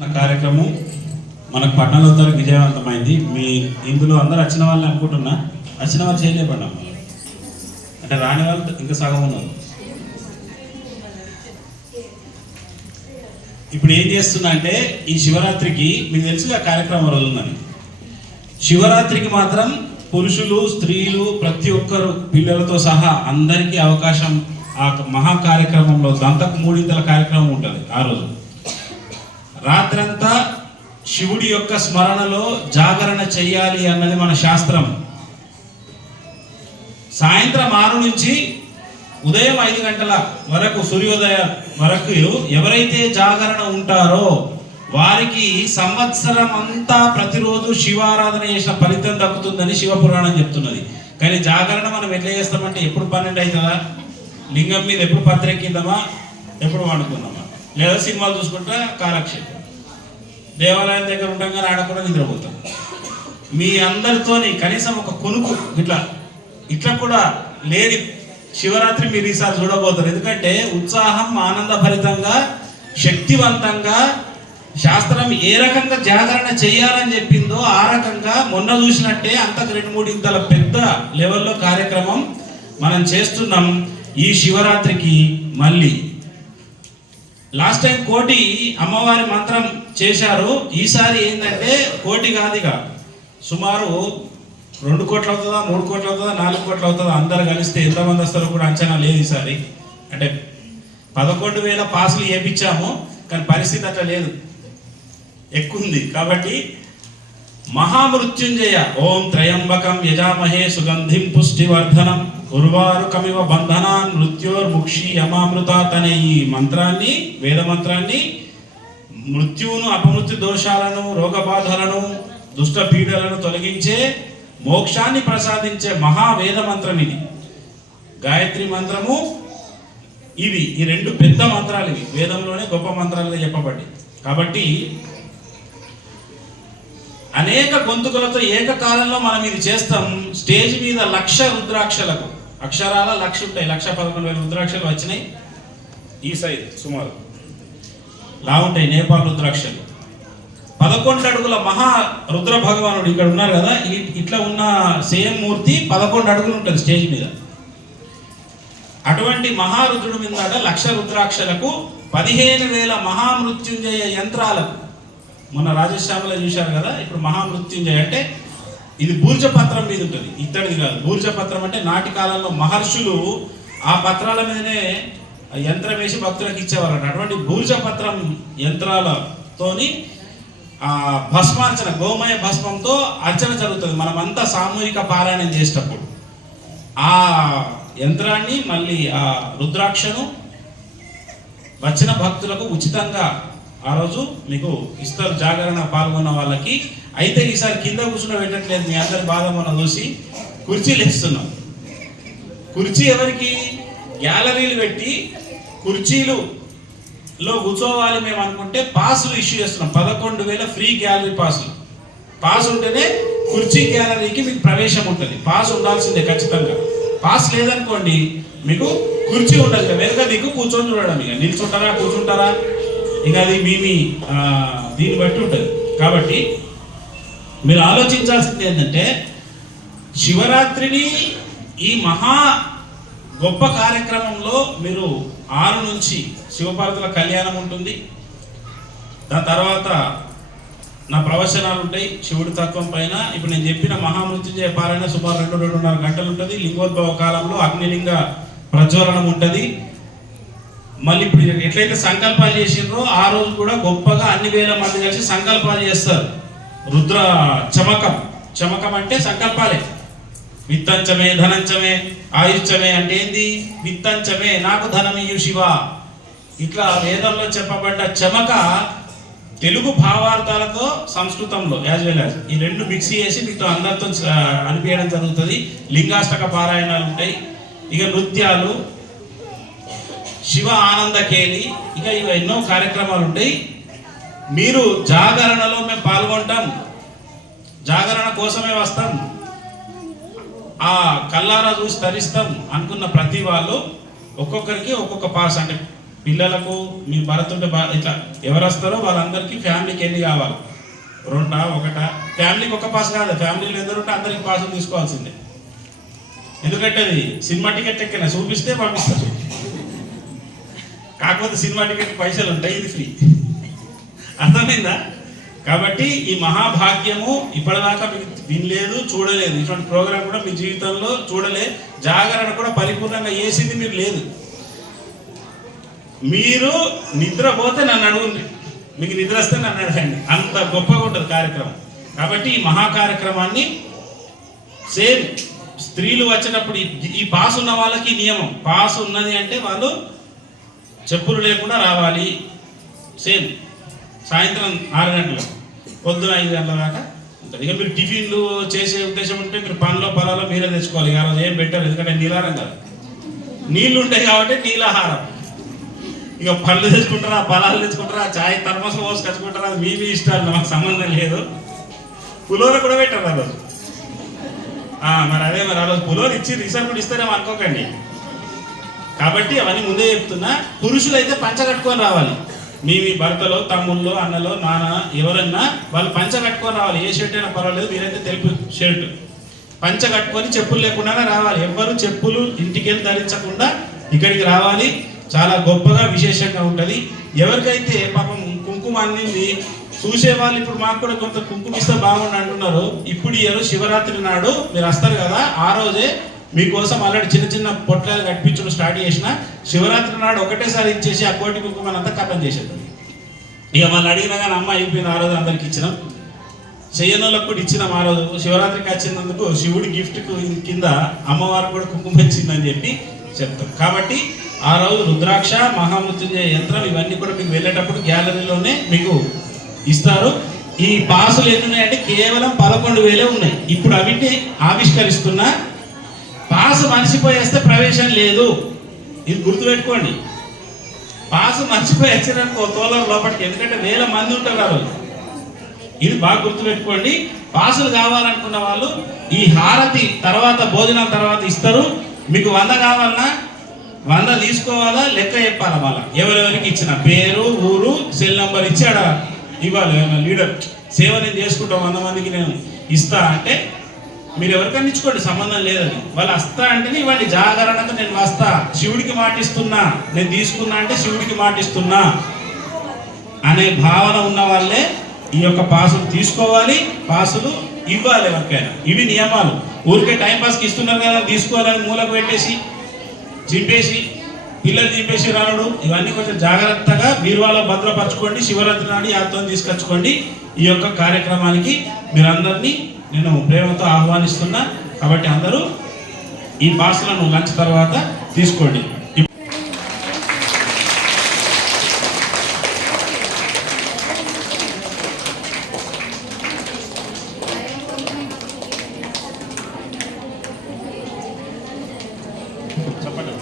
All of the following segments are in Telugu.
కార్యక్రమం మనకు పట్టణంలో వరకు విజయవంతమైంది. మీ ఇందులో అందరూ వచ్చిన వాళ్ళని అనుకుంటున్నా. వచ్చిన వాళ్ళు చేయలేపడ్డా అంటే రాని వాళ్ళు ఇంకా సగం ఉన్నారు. ఇప్పుడు ఏం చేస్తున్నా అంటే ఈ శివరాత్రికి మీకు తెలుసుగా కార్యక్రమం రోజు ఉందని. శివరాత్రికి మాత్రం పురుషులు స్త్రీలు ప్రతి ఒక్కరు పిల్లలతో సహా అందరికీ అవకాశం ఆ మహా కార్యక్రమంలో దంతకు మూడింతల కార్యక్రమం ఉంటుంది ఆ రోజు. రాత్రంతా శివుడి యొక్క స్మరణలో జాగరణ చెయ్యాలి అన్నది మన శాస్త్రం. సాయంత్రం ఆరు నుంచి ఉదయం ఐదు గంటల వరకు సూర్యోదయ వరకు ఎవరైతే జాగరణ ఉంటారో వారికి సంవత్సరం అంతా ప్రతిరోజు శివారాధన చేసిన ఫలితం దక్కుతుందని శివపురాణం చెప్తున్నది. కానీ జాగరణ మనం ఎట్లా చేస్తామంటే ఎప్పుడు పన్నెండు అవుతుందా? లింగం మీద ఎప్పుడు పత్రెక్కిద్దామా ఎప్పుడు వండుకుందామా లేదా సినిమాలు చూసుకుంటా కాలక్షేపం. దేవాలయం దగ్గర ఉంటాం కానీ ఆడ కూడా నిద్రపోతాం. మీ అందరితోని కనీసం ఒక కొనుక్కు ఇట్లా ఇట్లా కూడా లేని శివరాత్రి మీరు ఈసారి చూడబోతారు. ఎందుకంటే ఉత్సాహం ఆనందభరితంగా శక్తివంతంగా శాస్త్రం ఏ రకంగా జాగరణ చేయాలని చెప్పిందో ఆ రకంగా మొన్న చూసినట్టే అంతకు రెండు మూడు ఇంతల పెద్ద లెవెల్లో కార్యక్రమం మనం చేస్తున్నాం ఈ శివరాత్రికి మళ్ళీ. లాస్ట్ టైం కోటి అమ్మవారి మంత్రం చేశారు. ఈసారి ఏంటంటే కోటి కాదుగా. సుమారు రెండు కోట్లు అవుతుందా మూడు కోట్లు అవుతుందా నాలుగు కోట్లు అవుతుందా? అందరు కలిస్తే ఎంతమంది వస్తారో కూడా అంచనా లేదు ఈసారి. అంటే పదకొండు వేల పాసులు వేయించాము కానీ పరిస్థితి అట్లా లేదు. ఎక్కువ ఉంది కాబట్టి మహామృత్యుంజయ ఓం త్రయంబకం యజామహే సుగంధిం పుష్టివర్ధనం. ఉర్వారుకమివ బంధనాన్ మృత్యోర్ముక్షి యమామృతాత్ అనే ఈ మంత్రాన్ని వేద మంత్రాన్ని మృత్యువును అపమృత్యు దోషాలను రోగబాధలను దుష్ట పీడలను తొలగించే మోక్షాన్ని ప్రసాదించే మహావేద మంత్రం ఇది. గాయత్రి మంత్రము ఇవి ఈ రెండు పెద్ద మంత్రాలు ఇవి. వేదంలోనే గొప్ప మంత్రాలుగా చెప్పబడ్డాయి. కాబట్టి అనేక గొంతుకులతో ఏకకాలంలో మనం ఇది చేస్తాం. స్టేజ్ మీద లక్ష రుద్రాక్షలకు అక్షరాల లక్ష ఉంటాయి. లక్ష పదకొండు వేల రుద్రాక్షలు వచ్చినాయి. ఈ సైజ్ సుమారు. లా నేపాల్ రుద్రాక్షలు. పదకొండు అడుగుల మహా రుద్ర భగవానుడు ఇక్కడ ఉన్నారు కదా ఇట్లా ఉన్న సేమ్ మూర్తి పదకొండు అడుగులు ఉంటుంది స్టేజ్ మీద. అటువంటి మహారుద్రుడు మీద లక్ష రుద్రాక్షలకు పదిహేను వేల మహామృత్యుంజయ యంత్రాలకు. మొన్న రాజశ్యామలో చూశారు కదా ఇప్పుడు మహామృత్యుంజయ అంటే ఇది బూర్జపత్రం మీద ఉంటుంది. ఇత్తడిది కాదు బూర్జపత్రం అంటే నాటి కాలంలో మహర్షులు ఆ పత్రాల మీదనే యంత్రం వేసి భక్తులకు ఇచ్చేవారు అటువంటి పత్రం యంత్రాలతోని ఆ భస్మార్చన గోమయ భస్మంతో అర్చన జరుగుతుంది. మనమంతా సామూహిక పారాయణం చేసేటప్పుడు. ఆ యంత్రాన్ని మళ్ళీ ఆ రుద్రాక్షను వచ్చిన భక్తులకు ఉచితంగా ఆ రోజు మీకు ఇస్తారు. జాగరణ పాల్గొన్న వాళ్ళకి. అయితే ఈసారి కింద కూర్చుని పెట్టట్లేదు. మీ అందరి బాధ మనం చూసి కుర్చీలు ఇస్తున్నాం కుర్చీ ఎవరికి? గ్యాలరీలు పెట్టి కుర్చీలు లో కూర్చోవాలి మేము అనుకుంటే పాసులు ఇష్యూ చేస్తున్నాం. పదకొండు వేల ఫ్రీ గ్యాలరీ పాసులు. పాస్ ఉంటేనే కుర్చీ గ్యాలరీకి మీకు ప్రవేశం ఉంటుంది. పాస్ ఉండాల్సిందే ఖచ్చితంగా. పాస్ లేదనుకోండి మీకు కుర్చీ ఉండదు వెనుక దిక్కు కూర్చొని చూడడం ఇక. నిల్చుంటారా కూర్చుంటారా? ఇక అది మీ మీ దీన్ని బట్టి ఉంటుంది. కాబట్టి మీరు ఆలోచించాల్సింది ఏంటంటే శివరాత్రిని ఈ మహా గొప్ప కార్యక్రమంలో మీరు ఆరు నుంచి శివపార్వతుల కళ్యాణం ఉంటుంది. దాని తర్వాత నా ప్రవచనాలు ఉంటాయి శివుడి తత్వం పైన. ఇప్పుడు నేను చెప్పిన మహామృత్యుంజయ పారాయణ సుమారు రెండు రెండున్నర గంటలు ఉంటుంది. లింగోద్భవ కాలంలో అగ్నిలింగ ప్రజ్వలనం ఉంటుంది. మళ్ళీ ఇప్పుడు ఎట్లయితే సంకల్పాలు చేసిండ్రో ఆ రోజు కూడా గొప్పగా అన్ని వేల మంది కలిసి సంకల్పాలు చేస్తారు. రుద్ర చమకం. చమకం అంటే సంకల్పాలే. విత్తంచమే ధనంచమే ఆయుష్యమే అంటే ఏంది? విత్తంచమే నాకు ధనమియు శివ. ఇట్లా వేదంలో చెప్పబడ్డ చెమక తెలుగు భావార్థాలతో సంస్కృతంలో యాజ్ వెల్ యాజ్. ఈ రెండు మిక్స్ చేసి మీతో అందరితో అనిపించడం జరుగుతుంది. లింగాష్టక పారాయణాలు ఉంటాయి. ఇక నృత్యాలు శివ ఆనంద కేలి ఇక ఇవి ఎన్నో కార్యక్రమాలు ఉంటాయి. మీరు జాగరణలో మేము పాల్గొంటాం. జాగరణ కోసమే వస్తాం. ఆ కల్లారా చూసి తరిస్తాం అనుకున్న ప్రతి వాళ్ళు ఒక్కొక్కరికి ఒక్కొక్క పాస్. అంటే పిల్లలకు మీ భరత్ ఉంటే బా ఇట్లా ఎవరు వస్తారో వాళ్ళందరికీ ఫ్యామిలీకి ఎన్ని కావాలి? రెండా ఒకట? ఫ్యామిలీకి ఒక పాస్ కాదు. ఫ్యామిలీలో ఎందరు ఉంటే అందరికి పాసులు తీసుకోవాల్సిందే. ఎందుకంటే అది సినిమా టికెట్ ఎక్కిన చూపిస్తే పంపిస్తారు. కాకపోతే సినిమా టికెట్ పైసలు ఉంటాయి ఇది ఫ్రీ. అర్థమైందా? కాబట్టి ఈ మహాభాగ్యము ఇప్పటిదాకా మీకు వినలేదు చూడలేదు. ఇటువంటి ప్రోగ్రామ్ కూడా మీ జీవితంలో చూడలే. జాగరణ కూడా పరిపూర్ణంగా చేసింది మీరు లేదు. మీరు నిద్రపోతే నన్ను అడుగుంది మీకు నిద్ర వస్తే నన్ను అడగండి. అంత గొప్పగా ఉంటుంది కార్యక్రమం. కాబట్టి ఈ మహా కార్యక్రమాన్ని సేమ్ స్త్రీలు వచ్చినప్పుడు ఈ- పాస్ ఉన్న వాళ్ళకి ఈ నియమం. పాస్ ఉన్నది అంటే వాళ్ళు చెప్పులు లేకుండా రావాలి. సేమ్ సాయంత్రం ఆరు గంటలకు పొద్దున ఐదు గంటల దాకా ఉంటుంది. ఇక మీరు టిఫిన్లు చేసే ఉద్దేశం ఉంటే మీరు పనిలో పొలాలో మీరే తెచ్చుకోవాలి. ఇక ఆ రోజు ఏం పెట్టారు ఎందుకంటే నీలారం కదా. నీళ్ళు ఉంటాయి కాబట్టి నీలాహారం. ఇక పళ్ళు తెచ్చుకుంటారా పొలాలు తెచ్చుకుంటారా చాయ్ తర్మసం పోసి కచ్చుకుంటారా అది మీ మీ ఇష్టాలు మాకు సంబంధం లేదు. పులోర కూడా పెట్టారు ఆ రోజు. మరి అదే మరి ఆ రోజు పులోరు ఇచ్చి రీసార్ కూడా ఇస్తారేమో అనుకోకండి. కాబట్టి అవన్నీ ముందే చెప్తున్నా. పురుషులు అయితే పంచ కట్టుకొని రావాలి. మీ మీ భర్తలో తమ్ముళ్ళు అన్నలో నాన్న ఎవరన్నా వాళ్ళు పంచ కట్టుకొని రావాలి. ఏ షర్ట్ అయినా పర్వాలేదు మీరైతే తెలుపు షర్ట్. పంచ కట్టుకొని చెప్పులు లేకుండానే రావాలి. ఎవ్వరు చెప్పులు ఇంటికి వెళ్ళి ధరించకుండా ఇక్కడికి రావాలి. చాలా గొప్పగా విశేషంగా ఉంటుంది. ఎవరికైతే పాపం కుంకుమ అందింది చూసేవాళ్ళు ఇప్పుడు మాకు కూడా కొంత కుంకుమిస్తే బాగుండి అంటున్నారు. ఇప్పుడు ఇయర్ శివరాత్రి నాడు మీరు వస్తారు కదా ఆ రోజే మీకోసం ఆల్రెడీ చిన్న చిన్న పొట్లాలు కట్టించడం స్టార్ట్ చేసిన శివరాత్రి నాడు ఒకటేసారి ఇచ్చేసి ఆ కోటి కుంకుమనంతా కథం చేసేది ఇక వాళ్ళు అడిగినా కానీ అమ్మ అయిపోయింది ఆ రోజు అందరికి ఇచ్చినాం. చెయ్యనోళ్ళకు కూడా ఇచ్చినాం ఆ రోజు. శివరాత్రికి వచ్చినందుకు శివుడి గిఫ్ట్ కింద అమ్మవారు కూడా కుంకుమ ఇచ్చిందని చెప్పి చెప్తాం. కాబట్టి ఆ రోజు రుద్రాక్ష మహామృత్యుంజయ యంత్రం ఇవన్నీ కూడా మీకు వెళ్ళేటప్పుడు గ్యాలరీలోనే మీకు ఇస్తారు. ఈ పాసులు ఎన్ని ఉన్నాయంటే కేవలం పదకొండు వేలే ఉన్నాయి. ఇప్పుడు అవిటిని ఆవిష్కరిస్తున్నా పాసు మర్చిపోయేస్తే ప్రవేశం లేదు. ఇది గుర్తుపెట్టుకోండి. పాసు మర్చిపోయి వచ్చినానికి ఒక తోలరు లోపలికి ఎందుకంటే వేల మంది ఉంటారు ఆ రోజు. ఇది బాగా గుర్తుపెట్టుకోండి. పాసులు కావాలనుకున్న వాళ్ళు ఈ హారతి తర్వాత భోజనం తర్వాత ఇస్తారు. మీకు వంద కావాలన్నా వంద తీసుకోవాలా లెక్క చెప్పాలా మళ్ళా ఎవరెవరికి ఇచ్చిన? పేరు ఊరు సెల్ నంబర్ ఇచ్చి ఆడ ఇవ్వాలి ఏమైనా లీడర్. సేవ నేను చేసుకుంటాం వంద మందికి నేను ఇస్తా అంటే మీరు ఎవరికైనా ఇచ్చుకోండి సంబంధం లేదని వాళ్ళు వస్తా అంటేనే ఇవ్వండి. జాగరణగా నేను వస్తా. శివుడికి మాటిస్తున్నా. నేను తీసుకున్నా అంటే శివుడికి మాటిస్తున్నా. అనే భావన ఉన్న వాళ్ళే ఈ యొక్క పాసులు తీసుకోవాలి. పాసులు ఇవ్వాలి ఎవరికైనా. ఇవి నియమాలు. ఊరికే టైం పాస్కి ఇస్తున్నారు కదా తీసుకోవాలని మూలకు పెట్టేసి చింపేసి పిల్లలు చింపేసి రానుడు. ఇవన్నీ కొంచెం జాగ్రత్తగా బీరువాలో భద్రపరచుకోండి. శివరాత్రి నాడు యాత్ర తీసుకొచ్చుకోండి. ఈ యొక్క కార్యక్రమానికి మీరందరినీ నేను ప్రేమతో ఆహ్వానిస్తున్నా. కాబట్టి అందరూ ఈ పాసులను లంచ్ తర్వాత తీసుకోండి. చెప్పండి.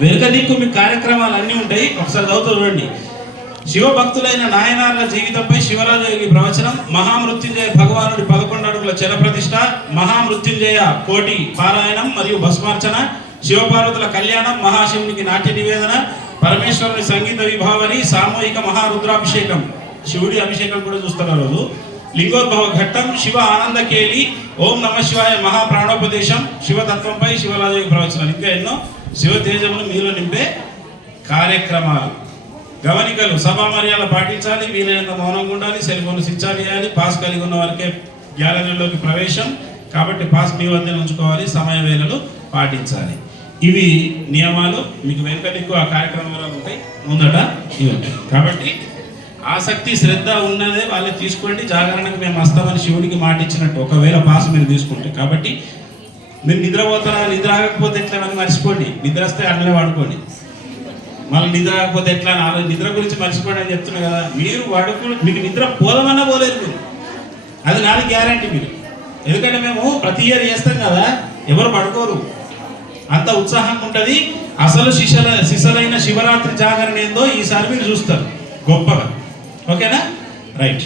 వెనుక దిక్కు మీ కార్యక్రమాలు అన్నీ ఉంటాయి. ఒకసారి చదువుతూ చూడండి. శివభక్తులైన నాయనార్ల జీవితంపై శివరాజయోగి ప్రవచనం మహామృత్యుంజయ భగవానుడి పదకొండు అడుగుల చరప్రతిష్ట మహామృత్యుంజయ కోటి పారాయణం మరియు భస్మార్చన శివపార్వతుల కళ్యాణం మహాశివునికి నాట్య నివేదన పరమేశ్వరుని సంగీత విభావని సామూహిక మహారుద్రాభిషేకం. శివుడి అభిషేకం కూడా చూస్తారు ఆ రోజు. లింగోద్భవ ఘట్టం శివ ఆనందకేలి ఓం నమ శివాయ మహాప్రాణోపదేశం శివతత్వంపై శివరాజు ప్రవచనం. ఇంకా ఎన్నో శివ తేజమును మీలో నింపే కార్యక్రమాలు. గమనికలు సభా పాటించాలి వీలైనంత మౌనంగా ఉండాలి సెల్ఫోన్ స్విచ్ ఆఫ్ చేయాలి పాస్ కలిగి ఉన్న వారికే గ్యాలరీలోకి ప్రవేశం. కాబట్టి పాస్ మీ వద్ద ఉంచుకోవాలి సమయ వేళలు పాటించాలి. ఇవి నియమాలు. మీకు వెనుక దిక్కు ఆ కార్యక్రమాలు ఉంటాయి ముందట ఇవి ఉంటాయి కాబట్టి ఆసక్తి శ్రద్ధ ఉన్నదే వాళ్ళు తీసుకోండి. జాగరణకు మేము వస్తామని శివుడికి మాట ఇచ్చినట్టు. ఒకవేళ పాస్ మీరు తీసుకుంటే. కాబట్టి మీరు నిద్రపోతారా నిద్ర ఆగకపోతే ఎట్లా? అని మర్చిపోండి. నిద్ర వస్తే అట్లనే పడుకోండి మళ్ళీ నిద్ర ఆగకపోతే ఎట్లా? అని నిద్ర గురించి మర్చిపోండి అని చెప్తున్నా కదా. మీరు పడుకు మీకు నిద్ర పోదామన్నా పోలేదు మీరు. అది నాది గ్యారంటీ మీరు. ఎందుకంటే మేము ప్రతి ఇయర్ చేస్తాం కదా ఎవరు పడుకోరు. అంత ఉత్సాహంగా ఉంటుంది. అసలు శిశల శిశలైన శివరాత్రి జాగరణ ఏందో ఈసారి మీరు చూస్తారు. గొప్పగా. ఓకేనా? రైట్.